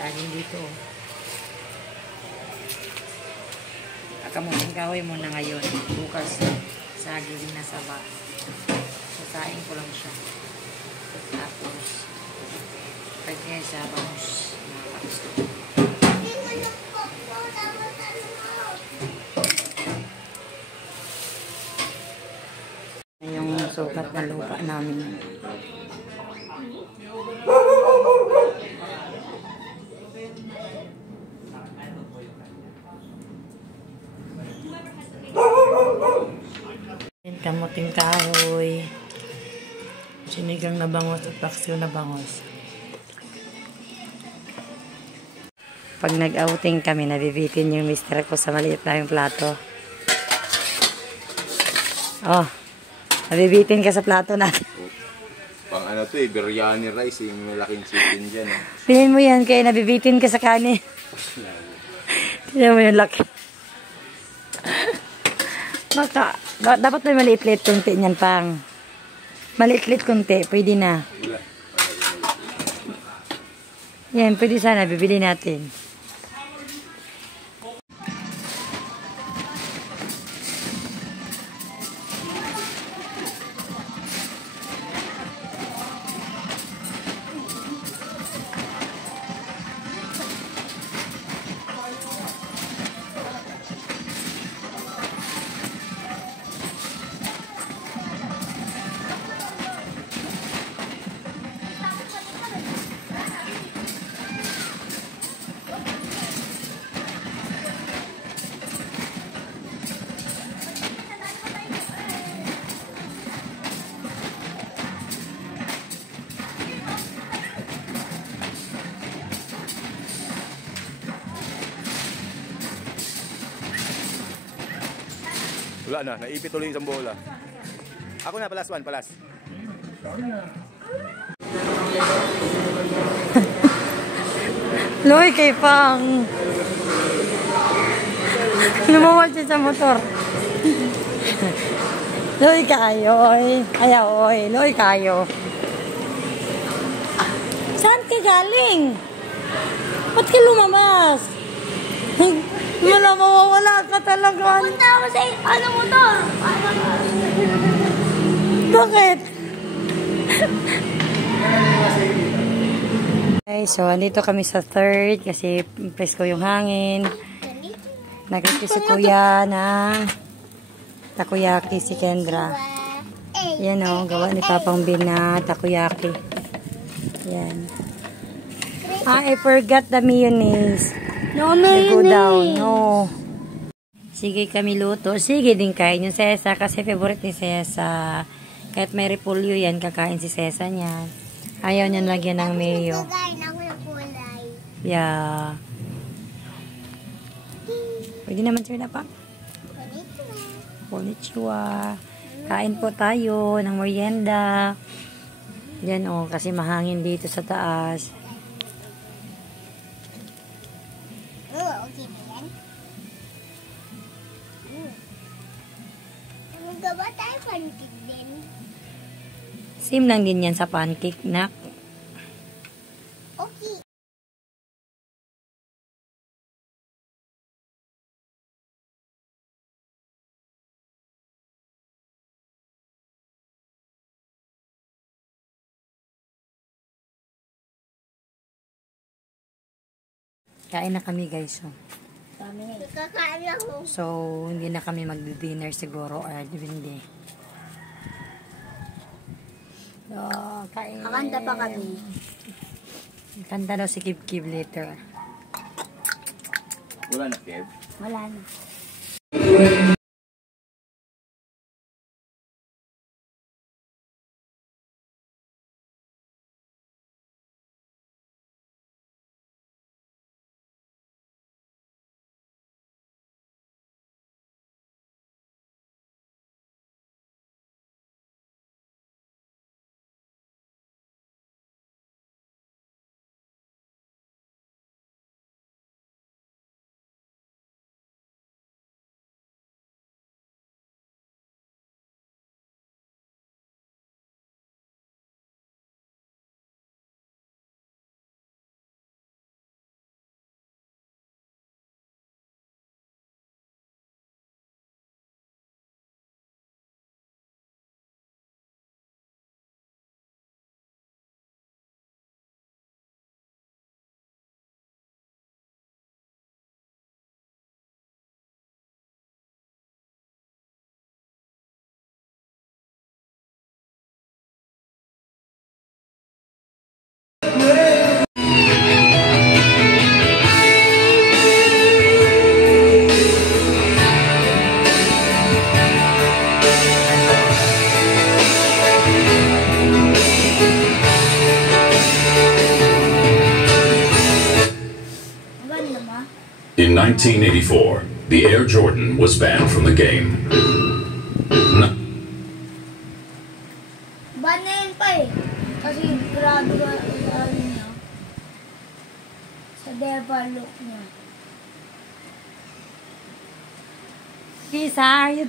saging dito. Kamuting kahoy muna ngayon. Bukas, saging na saba. Sasain ko lang siya. Tapos, pagkesa, bangus. Yung sukat na lupa namin. Kamuting kahoy, sinigang na bangus at paksiw na bangus. Pag nag-outing kami, nabibitin yung mister ko sa maliit na yung plato. Oh, nabibitin ka sa plato natin. Pang ano to biryani rice, yung malaking chicken dyan. Pinin mo yan, kaya nabibitin ka sa kanin. Tignan mo yung laki. Baka, dapat may maliit-liit kunti niyan pang. Maliit-liit kunti, pwede na. Yan, pwede sana, bibili natin. Wala na, naipit ulit isang bola. Ako na, palas 1, palas. Loy, kay pang. Lumawad siya sa motor. Loy kayo, oy. Ayaw, oy. Loy kayo. Saan ka galing? Ba't ka lumabas? Wala, mawawala ka talaga. Punta ako sa ano motor. Bakit? Okay, so andito kami sa third kasi presko yung hangin. Nagkiki si Kuya ng takoyaki si Kendra. Yan o, gawa ni Papang Bin na takoyaki. Yan. I forgot the mayonnaise. No mayonnaise. Go down, no. Sige kami luto. Sige din kain yung Sesa kasi favorite ni Sesa. Kahit may repolyo yan, kakain si Sesa niya. Ayaw niya lagyan ng mayo. Kakain ako ng kulay. Yeah. Pwede naman sir na pa. Konnichiwa. Kain po tayo ng merienda. Yan o, kasi mahangin dito sa taas. Okay ba yan? Magawa tayo pancake din. Same lang din yan sa pancake, nak. Okay. Kain na kami guys. So. Kakain ako. So, hindi na kami mag-dinner siguro or hindi. So, kain. Kakanta pa kami. Kanta daw si Kib Kib later. Wala na, Kev? Wala na. 1984, the Air Jordan was banned from the game. Ban na yun pa eh. Kasi grabe ka ano niya. Sa develop niya. Kisa, are you